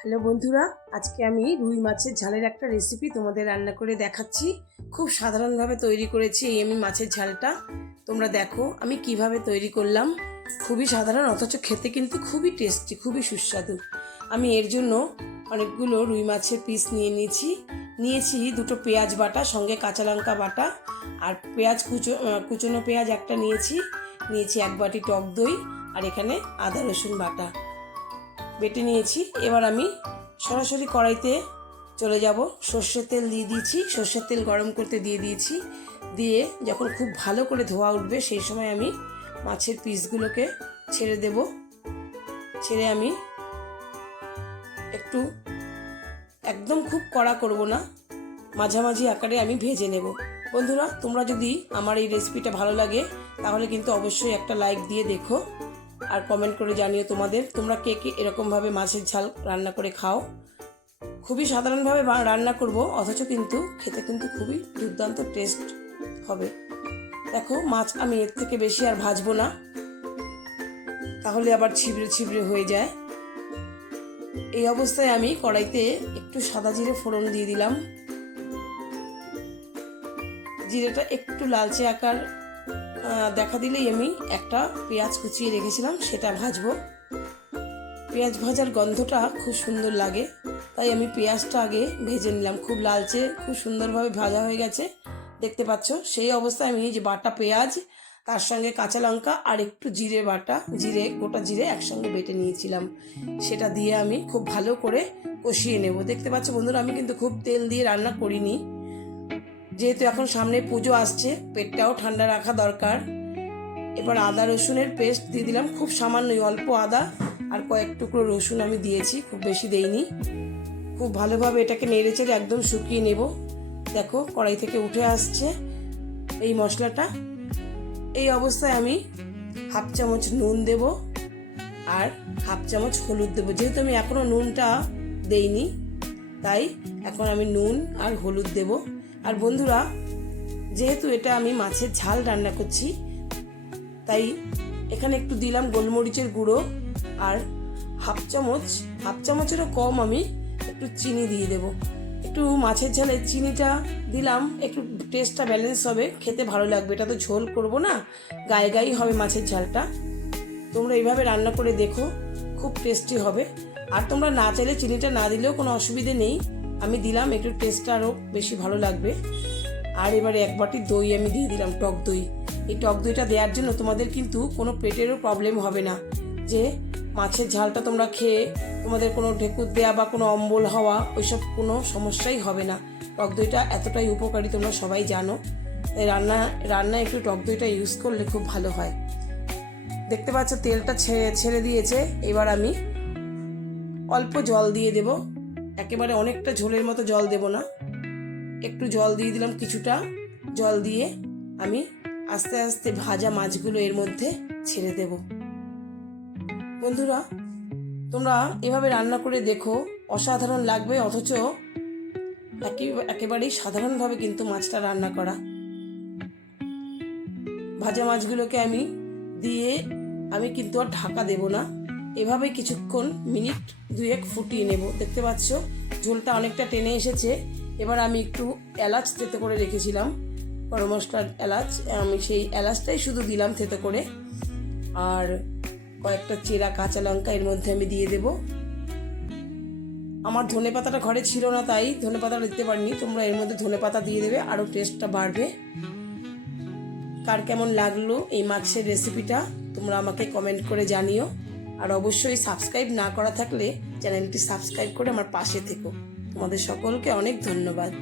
Hello বন্ধুরা, আজকে আমি রুই মাছের ঝালের একটা রেসিপি তোমাদের রান্না করে দেখাচ্ছি। খুব সাধারণভাবে তৈরি করেছি এই আমি মাছের ঝালটা। তোমরা দেখো আমি কীভাবে তৈরি করলাম। খুবই সাধারণ, অথচ খেতে কিন্তু খুবই টেস্টি খুবই সুস্বাদু। আমি এর জন্য অনেকগুলো রুই মাছের পিস নিয়ে নিয়েছি। নিয়েছি দুটো পেঁয়াজ বাটা, সঙ্গে কাঁচা লঙ্কা বাটা, আর পেঁয়াজ কুচো কুচনো পেঁয়াজ একটা নিয়েছি। নিয়েছি এক বাটি টক দই, আর এখানে আদা রসুন বাটা। বেটে নিয়েছি। এবার আমি সরাসরি কড়াইতে চলে যাব। সর্ষের তেল দিয়ে দিয়েছি। সর্ষের তেল গরম করতে দিয়ে দিয়েছি। দিয়ে যখন খুব ভালো করে ধোয়া উঠবে, সেই সময় আমি মাছের পিসগুলোকে ছেড়ে দেব। ছেড়ে আমি একটু একদম খুব কড়া করব না। মাঝামাঝি আকারে আমি ভেজে নেব। বন্ধুরা, তোমরা যদি আমার এই রেসিপিটা ভালো লাগে, তাহলে কিন্তু অবশ্যই একটা লাইক দিয়ে দেখো। আর কমেন্ট করে জানিও তোমাদের। তোমরা কে কে এরকমভাবে মাছের ঝাল রান্না করে খাও? খুবই সাধারণভাবে রান্না করব, অথচ কিন্তু খেতে কিন্তু খুবই দুর্দান্ত টেস্ট হবে। দেখো, মাছ আমি এর থেকে বেশি আর ভাজবো না। তাহলে আবার ছিবড়ে ছিবড়ে হয়ে যায়। এই অবস্থায় আমি কড়াইতে একটু সাদা জিরে ফোড়ন দিয়ে দিলাম। জিরেটা একটু লালচে আকার দেখা দিলেই আমি একটা পেঁয়াজ কুচিয়ে রেখেছিলাম, সেটা ভাজবো। পেঁয়াজ ভাজার গন্ধটা খুব সুন্দর লাগে, তাই আমি পেঁয়াজটা আগে ভেজে নিলাম। খুব লালচে, খুব সুন্দরভাবে ভাজা হয়ে গেছে, দেখতে পাচ্ছ? সেই অবস্থায় আমি যে বাটা পেঁয়াজ, তার সঙ্গে কাঁচা লঙ্কা আর একটু জিরে বাটা, জিরে, গোটা জিরে একসঙ্গে বেটে নিয়েছিলাম। সেটা দিয়ে আমি খুব ভালো করে কষিয়ে নেব। দেখতে পাচ্ছ বন্ধুরা, আমি কিন্তু খুব তেল দিয়ে রান্না করিনি। যেহেতু এখন সামনে পুজো আসছে, পেটটাও ঠান্ডা রাখা দরকার। এবার আদা রসুনের পেস্ট দিয়ে দিলাম, খুব সামান্যই, অল্প আদা আর কয়েক টুকরো রসুন আমি দিয়েছি, খুব বেশি দেইনি। খুব ভালোভাবে এটাকে নেড়ে চেড়ে একদম শুকিয়ে নেব। দেখো, কড়াই থেকে উঠে আসছে এই মশলাটা। এই অবস্থায় আমি হাফ চামচ নুন দেব আর হাফ চামচ হলুদ দেবো। যেহেতু আমি এখনও নুনটা দেইনি, তাই এখন আমি নুন আর হলুদ দেব। আর বন্ধুরা, যেহেতু এটা আমি মাছের ঝাল রান্না করছি, তাই এখানে একটু দিলাম গোলমরিচের গুঁড়ো আর হাফ চামচ, হাফ চামচেরও কম আমি একটু চিনি দিয়ে দেব। একটু মাছের ঝালে চিনিটা দিলাম, একটু টেস্টটা ব্যালেন্স হবে, খেতে ভালো লাগবে। এটা তো ঝোল করব না, গায়ে গায়ে হবে মাছের ঝালটা। তোমরা এইভাবে রান্না করে দেখো, খুব টেস্টি হবে। আর তোমরা না চাইলে চিনিটা না দিলেও কোনো অসুবিধে নেই। আমি দিলাম, একটু টেস্টটা আরও বেশি ভালো লাগবে। আর এবারে এক বাটি দই আমি দিয়ে দিলাম, টক দই। এই টক দইটা দেওয়ার জন্য তোমাদের কিন্তু কোনো পেটেরও প্রবলেম হবে না। যে মাছের ঝালটা তোমরা খেয়ে তোমাদের কোনো ঢেকুর দেওয়া বা কোনো অম্বল হওয়া, ওইসব কোনো সমস্যাই হবে না। টক দইটা এতটাই উপকারী তোমরা সবাই জানো। তাই রান্না, রান্নায় একটু টক দইটা ইউজ করলে খুব ভালো হয়। দেখতে পাচ্ছ তেলটা ছেড়ে দিয়েছে। এবার আমি অল্প জল দিয়ে দেব। একেবারে অনেকটা ঝোলের মতো জল দেব না। একটু জল দিয়ে দিলাম কিছুটা। জল দিয়ে আমি আস্তে আস্তে ভাজা মাছগুলো এর মধ্যে ছেড়ে দেব। বন্ধুরা, তোমরা এভাবে রান্না করে দেখো, অসাধারণ লাগবে, অথচ একে- একেবারেই সাধারণভাবে কিন্তু মাছটা রান্না করা। ভাজা মাছগুলোকে আমি দিয়ে আমি কিন্তু আর ঢাকা দেব না। এভাবে কিছুক্ষণ মিনিট দুয়েক ফুটিয়ে নেব। দেখতে পাচ্ছ, ঝোলটা অনেকটা টেনে এসেছে। এবার আমি একটু এলাচ থেতে করে রেখেছিলাম গরম মশলার এলাচ। আমি সেই এলাচটাই শুধু দিলাম থেতে করে। আর কয়েকটা চেরা কাঁচা লঙ্কা এর মধ্যে আমি দিয়ে দেব। আমার ধনে পাতাটা ঘরে ছিল না, তাই ধনে পাতাটা দিতে পারিনি। তোমরা এর মধ্যে ধনে পাতা দিয়ে দেবে আরও টেস্টটা বাড়বে। কার কেমন লাগল এই মাছের রেসিপিটা তোমরা আমাকে কমেন্ট করে জানিও। আর অবশ্যই সাবস্ক্রাইব না করা থাকলে চ্যানেলটি সাবস্ক্রাইব করে আমার পাশে থেকো। তোমাদের সকলকে অনেক ধন্যবাদ।